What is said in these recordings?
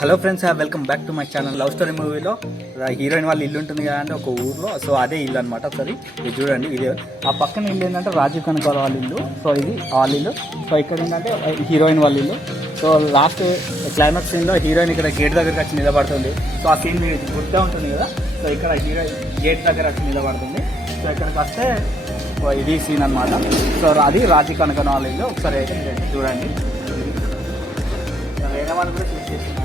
Hello friends, welcome back to my channel. Love story మూవీలో heroine వాళ్ళ ఇల్లు ఉంటుంది కదా అంటే ఒక ఊర్లో. సో అదే ఇల్లు అనమాట. ఒకసారి ఇది చూడండి. ఇదే ఆ పక్కన ఇల్లు ఏంటంటే రాజీవ్ కనకాల వాళ్ళ ఇల్లు. సో ఇది వాళ్ళ ఇల్లు. సో ఇక్కడ ఏంటంటే హీరోయిన్ వాళ్ళ ఇల్లు. సో లాస్ట్ క్లైమాక్స్ సీన్లో హీరోయిన్ ఇక్కడ గేట్ దగ్గరికి వచ్చి నిలబడుతుంది. సో ఆ సీన్ గుర్తే ఉంటుంది కదా. సో ఇక్కడ హీరోయిన్ గేట్ దగ్గర వచ్చి నిలబడుతుంది. సో ఇక్కడికి వస్తే ఇది సీన్ అనమాట. సో అది రాజీవ్ కనకాల వాళ్ళ ఇల్లు. ఒకసారి అయితే చూడండి. వేరే వాళ్ళు కూడా చూసి చేస్తున్నారు.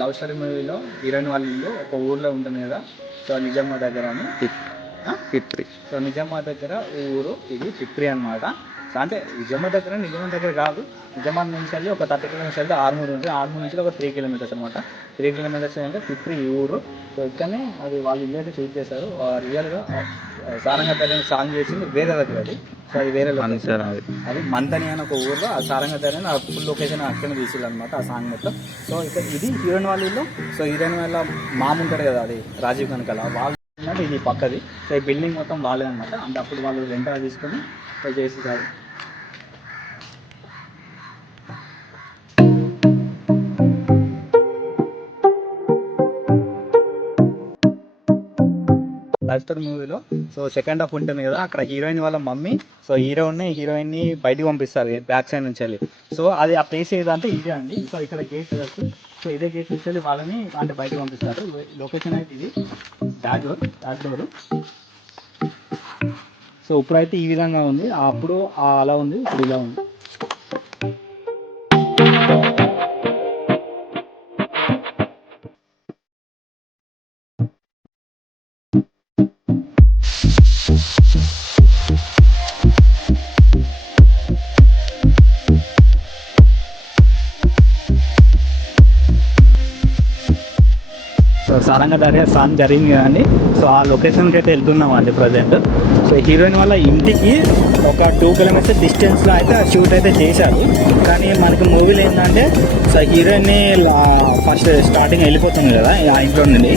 లవ్ స్టోరీ మూవీలో హీరోయిన్ వాళ్ళ ఇల్లు ఒక ఊర్లో ఉంటుంది కదా. సో నిజామాబాద్ దగ్గర అని పిప్రి. సో నిజామాబాద్ దగ్గర ఊరు ఇది పిప్రి అనమాట. అంటే నిజామాబాద్ దగ్గర కాదు. నిజామాబాద్ నుంచి వెళ్ళి ఒక 30 కిలోమీటర్స్ వెళ్తే ఆర్మూర్ ఉంటుంది. ఆర్మూర్ నుంచి ఒక 3 కిలోమీటర్స్ అనమాట. 3 కిలోమీటర్స్ అంటే పిప్రి ఊరు. సో ఇక్కడనే అది వాళ్ళు ఇల్లు అయితే షూట్ చేశారు. రియల్గా సారంగా తల్లిని సాంగ్ చేసింది వేరే దగ్గర. అది సో అది వేరే లొకేషన్. అది మంతని అని ఒక ఊర్లో ఆ సారంగా తల్లిని ఆ ఫుల్ లొకేషన్ అక్కడనే తీసిల్లు అనమాట ఆ సాంగ్ మొత్తం. సో ఇక్కడ ఇది హీరోయిన్ వాళ్ళ ఇల్లు. సో హీరోయిన్ వాళ్ళ మామ ఉంటాడు కదా, అది రాజీవ్ కనకాల వాళ్ళు. ఇది పక్కది. సో ఈ బిల్డింగ్ మొత్తం వాళ్ళే అనమాట. అంటే అప్పుడు వాళ్ళు రెంట్గా తీసుకొని చేసేసారు. లవ్ స్టోరీ మూవీలో సో సెకండ్ హాఫ్ ఉంటుంది కదా, అక్కడ హీరోయిన్ వాళ్ళ మమ్మీ సో హీరోయిన్ని బయటికి పంపిస్తారు బ్యాక్ సైడ్ నుంచి వెళ్ళి. సో అది ఆ ప్లేస్ ఏదంటే ఇదే అండి. సో ఇక్కడ గేట్ సో ఇదే గేట్ నుంచి వెళ్ళి వాళ్ళని అంటే బయటకు పంపిస్తారు. లొకేషన్ అయితే ఇది బ్యాక్ డోర్. సో ఇప్పుడైతే ఈ విధంగా ఉంది. అప్పుడు అలా ఉంది, ఇప్పుడు ఇలా ఉంది. సో సారంగా దర్యా సాంగ్ జరిగింది కదండి. సో ఆ లొకేషన్కి అయితే వెళ్తున్నాం అండి ప్రజెంట్. సో హీరోయిన్ వాళ్ళ ఇంటికి ఒక 2 కిలోమీటర్స్ డిస్టెన్స్లో అయితే ఆ షూట్ అయితే చేశారు. కానీ మనకి మూవీలో ఏంటంటే సో హీరోయిన్ని ఫస్ట్ స్టార్టింగ్ వెళ్ళిపోతుంది కదా ఆ ఇంట్లో నుండి.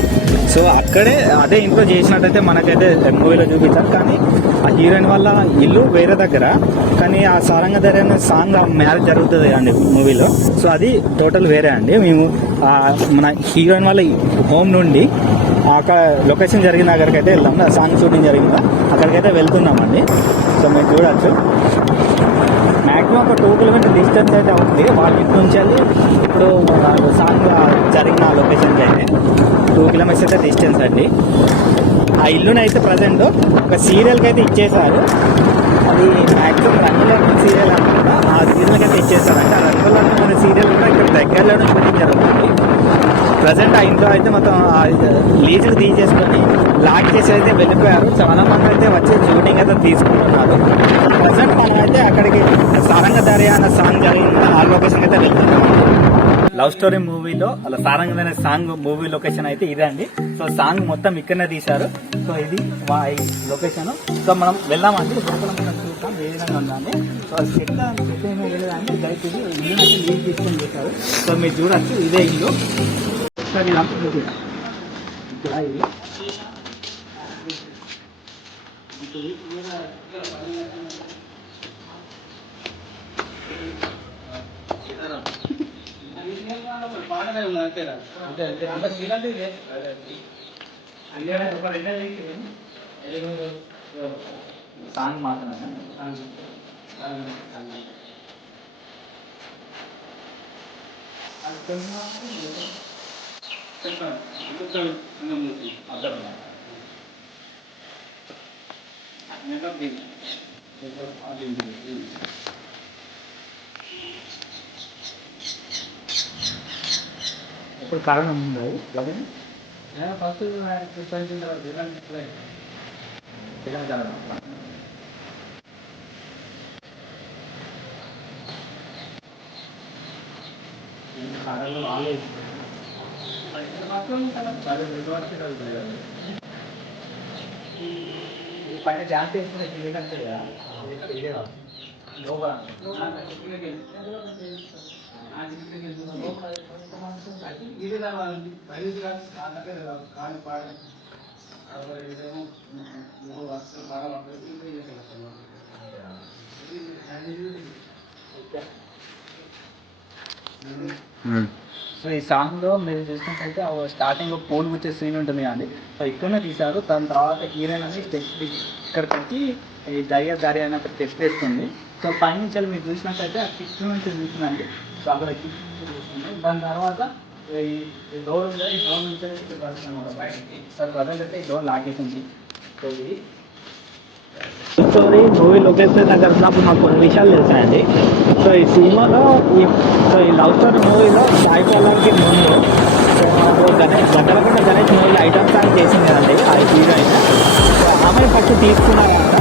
సో అక్కడే అదే ఇంట్లో చేసినట్టయితే మనకైతే మూవీలో చూపించారు. కానీ ఆ హీరోయిన్ వాళ్ళ ఇల్లు వేరే దగ్గర. కానీ ఆ సారంగా దర్యా అనే సాంగ్ మ్యారేజ్ జరుగుతుంది అండి మూవీలో. సో అది టోటల్ వేరే అండి. మేము మన హీరోయిన్ వాళ్ళ హోమ్ నుండి అక్కడ లొకేషన్ జరిగిన దగ్గరికి అయితే వెళ్తాం. సాంగ్ షూటింగ్ జరిగిందా అక్కడికైతే వెళ్తున్నామండి. సో మీరు చూడవచ్చు మ్యాక్సిమం ఒక 2 కిలోమీటర్ డిస్టెన్స్ అయితే అవుతుంది వాళ్ళ ఇంటి నుంచి వెళ్ళి. ఇప్పుడు సాంగ్ జరిగిన లొకేషన్కి అయితే 2 కిలోమీటర్స్ అయితే డిస్టెన్స్ అండి. ఆ ఇల్లుని అయితే ప్రజెంట్ ఒక సీరియల్కి అయితే ఇచ్చేసారు. అది మ్యాక్సిమం రంగుల సీరియల్ అనమాట. ఆ సీరియల్కి అయితే ఇచ్చేసారంటే ఆ రంగుల మన సీరియల్ కూడా ఇక్కడ దగ్గరలో షూటింగ్ జరుగుతుంది. ప్రజెంట్ ఆ ఇంట్లో అయితే మొత్తం లీజుకి తీసేసుకొని లాక్ చేసి అయితే వెళ్ళిపోయారు. చాలా మంది అయితే వచ్చి షూటింగ్ అయితే తీసుకుంటున్నారు. ప్రజెంట్ మనం అయితే అక్కడికి సారంగ దర్యా అన్న సాంగ్ జరిగింది ఆ లొకేషన్ అయితే వెళ్తున్నాం. లవ్ స్టోరీ మూవీలో అలా Saranga Darya song movie location అయితే ఇదే అండి. సో సాంగ్ మొత్తం ఇక్కడనే తీశారు. సో ఇది లొకేషన్. సో మనం వెళ్దామండి. లోపల మనం చూస్తాం ఏ విధంగా ఉందండి. సో సెట్ ఏమీ లేదండి. బయట ఇల్లు అయితే లీజ్ తీసుకొని చేశారు. సో మీరు చూడచ్చు ఇదే ఇల్లు. సో ఇదంతా ఇక్కడ ఇల్లు. సాంగ్ మాత్రమే ఇప్పుడు కారణం ఉంది ఫస్ట్ పైన జాంతి వేసుకునే కదా సో ఈ సాంగ్ లో మీరు చూసినట్టయితే స్టార్టింగ్ పూల్ వచ్చే సీన్ ఉంటుంది కానీ సో ఇక్కడనే తీశారు. దాని తర్వాత హీరోయిన్ అని స్టెప్ ఇక్కడికి వచ్చి ఈ దర్యా అనే స్టెప్ వేస్తుంది. సో పైనుంచి మీరు చూసినట్టయితే ఆ కిక్ నుంచి చూస్తుందండి. సో అక్కడ కిక్ చూస్తుంది. దాని తర్వాత ఈ డోర్ ఉంది. ఈ డోర్ నుంచి పడుతుంది బయటికి. సో ప్రజెంట్ అయితే ఈ డోర్ లాగేసింది. సో ఇది స్టోరీ మూవీ లొకేషన్ దగ్గర ఉన్నప్పుడు మాకు కొన్ని విషయాలు తెలిసాయండి. సో ఈ సినిమాలో ఈ లవ్ స్టోరీ మూవీలో సాయి పల్లవికి ముందు గణేష్ మూవీ ఐటమ్ సాంగ్ చేసింది కదండి ఆ హీరోయిన్. సో ఆమె ఫస్ట్ తీసుకున్నారంట.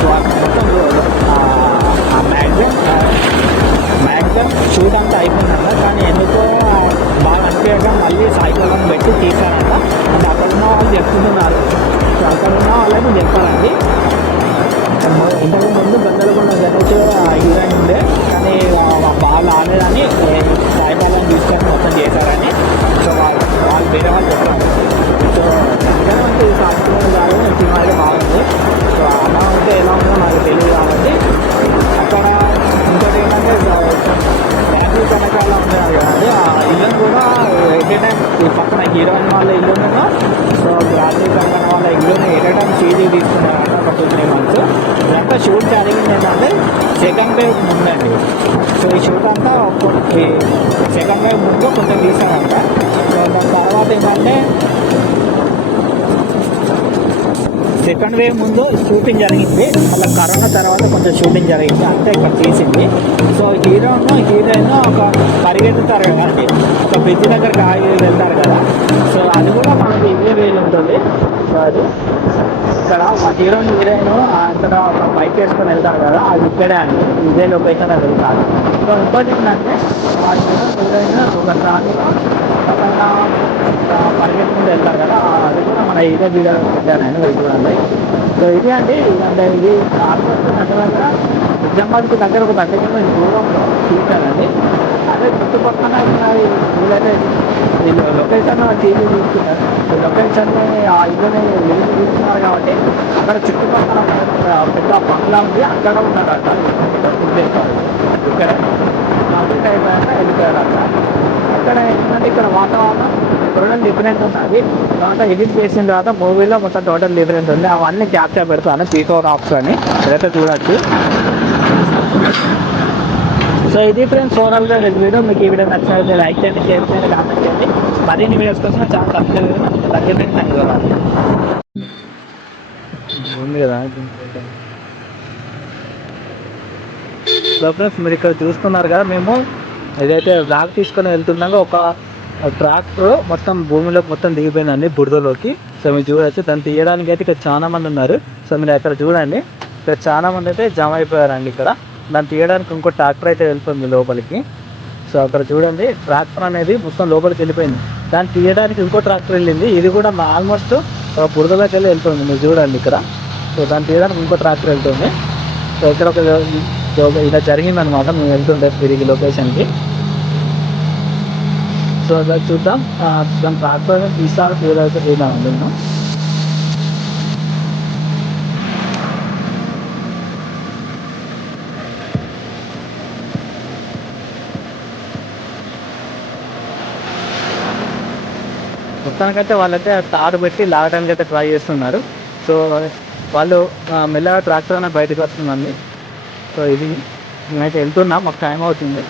సో మొత్తం మ్యాక్సిమం షూట్ అంతా అయిపోయిందంట. కానీ ఎందుకో బాగా అనిపించక మళ్ళీ సాయి పల్లవిని పెట్టి తీశారంట. అంటే అక్కడ ఉన్న వాళ్ళు చెప్తున్నారు. సో అక్కడ ఉన్న వాళ్ళని చెప్పాలండి. ఇంతకు ముందు గందరగొండ గణేష్ హీరోయిన్ ఉండే కానీ వాళ్ళు ఆడలేదని సాయి పల్లవిని తీసుకొని మొత్తం చేశారని. సో వాళ్ళు వేరే వాళ్ళు చెప్పారు. సో అందుకని మనకి సాంస్కృతిక కాదు సినిమా అయితే బాగుంది. సో అలా ఉంటే ఎలా ఉందో నాకు తెలియదు కాబట్టి అక్కడ ఇంకోటి ఏంటంటే ఫ్యామిలీ కనకాల ఉండేది కదండి. ఆ ఇల్లుని కూడా ఎనీ టైం పక్కన హీరోయిన్ వాళ్ళ ఇల్లును సో రాజీవ్ కనకాల వాళ్ళ ఇల్లుని ఎనీ టైం సీజీ తీసుకున్నారంట ఒక 2-3 months. ఇదంతా షూట్ జరిగింది ఏంటంటే సెకండ్ వేవ్ ముందండి. సో ఈ షూట్ అంతా సెకండ్ వేవ్ ముందు కొంచెం తీసారంట. సో దాని తర్వాత ఏంటంటే సెకండ్ వేవ్ ముందు షూటింగ్ జరిగింది. మళ్ళీ కరోనా తర్వాత కొంచెం షూటింగ్ జరిగింది. అంతే ఇక్కడ తీసింది. సో హీరోయిన్ ఒక పరిగెత్తుతారు కదండి. ఒక బ్రిడ్జ్ దగ్గరికి ఆగి వెళ్తారు కదా. సో అది కూడా మనకి ఇదే వేలు ఉంటుంది. సో అది ఇక్కడ హీరోయిన్ అక్కడ ఒక బైక్ వేసుకొని వెళ్తారు కదా. అది ఇక్కడే అండి. ఇదే లొకేషన్ అది కాదు. సో ఇంకోటి ఏంటంటే హీరోయిన్ ఒక ట్రాఫిక్ పరిగెత్తుకుంటూ వెళ్తారు కదా. అది కూడా మన ఇదే వీడియో పెట్టాను నేను వెళ్తున్నాను. సో ఇది అండి. అంటే ఇది దగ్గర నిజామాబాద్కి దగ్గర ఒక 30 km దూరంలో తీశానండి. అదే చుట్టుపక్కల వీళ్ళైతే వీళ్ళు లొకేషన్ టీవీ తీసుకున్నారు. లొకేషన్ని ఆ ఇల్లుని వెలిగి తీసుకున్నారు కాబట్టి అక్కడ చుట్టుపక్కల పెద్ద బంగ్లా ఉంది. అక్కడ ఉన్నారట ఉద్దేశాలు. ఇక్కడ కంప్లీట్ అయిపోయాక వెళ్ళిపోయారట. అక్కడ ఏంటంటే ఇక్కడ వాతావరణం టోటల్ డిఫరెంట్ ఉన్నది. తర్వాత ఎడిట్ చేసిన తర్వాత మూవీలో మొత్తం టోటల్ డిఫరెంట్ ఉంది. అవన్నీ క్యాప్చర్ పెడతాను పీకోర్ ఆప్స్ అని ఏదైతే చూడొచ్చు. సో ఇది ఫ్రెండ్స్ ఓవరాల్గా వీడియో. మీకు ఈ వీడియో నచ్చినట్లయితే లైక్ చేయండి, షేర్ చేయండి, కామెంట్ చేయండి. మరిన్ని వీడియోస్ కోసం చాలా తగ్గ ఉంది కదా. సో ఫ్రెండ్స్ మీరు ఇక్కడ చూస్తున్నారు కదా, మేము ఏదైతే బ్లాగ్ తీసుకొని వెళ్తున్నామో ఒక ట్రాక్టర్ మొత్తం భూమిలోకి మొత్తం దిగిపోయిందండి బురదలోకి. సో మీరు చూడవచ్చు, దాన్ని తీయడానికి అయితే ఇక్కడ చాలా మంది ఉన్నారు. సో మీరు అక్కడ చూడండి, ఇక్కడ చాలా మంది అయితే జమ అయిపోయారండి ఇక్కడ. దాన్ని తీయడానికి ఇంకో ట్రాక్టర్ అయితే వెళ్తుంది లోపలికి. సో అక్కడ చూడండి, ట్రాక్టర్ అనేది మొత్తం లోపలికి వెళ్ళిపోయింది. దాన్ని తీయడానికి ఇంకో ట్రాక్టర్ వెళ్ళింది, ఇది కూడా ఆల్మోస్ట్ బురదలోకి వెళ్తుంది. మీరు చూడండి ఇక్కడ. సో దాన్ని తీయడానికి ఇంకో ట్రాక్టర్ వెళ్తుంది. సో ఇక్కడ ఇలా జరిగిందనమాట. మేము వెళ్తుండే తిరిగి లొకేషన్కి. సో అలా చూద్దాం, దాని ట్రాక్టర్ తీసాను తీయడానికి తీద్దాం నేను. మొత్తానికైతే వాళ్ళైతే తాడు పెట్టి లాగడానికి అయితే ట్రై చేస్తున్నారు. సో వాళ్ళు మెల్లగా ట్రాక్టర్ అనేది బయటకు వస్తుందండి. సో ఇది మేమైతే వెళ్తున్నాం, మాకు టైం అవుతుంది.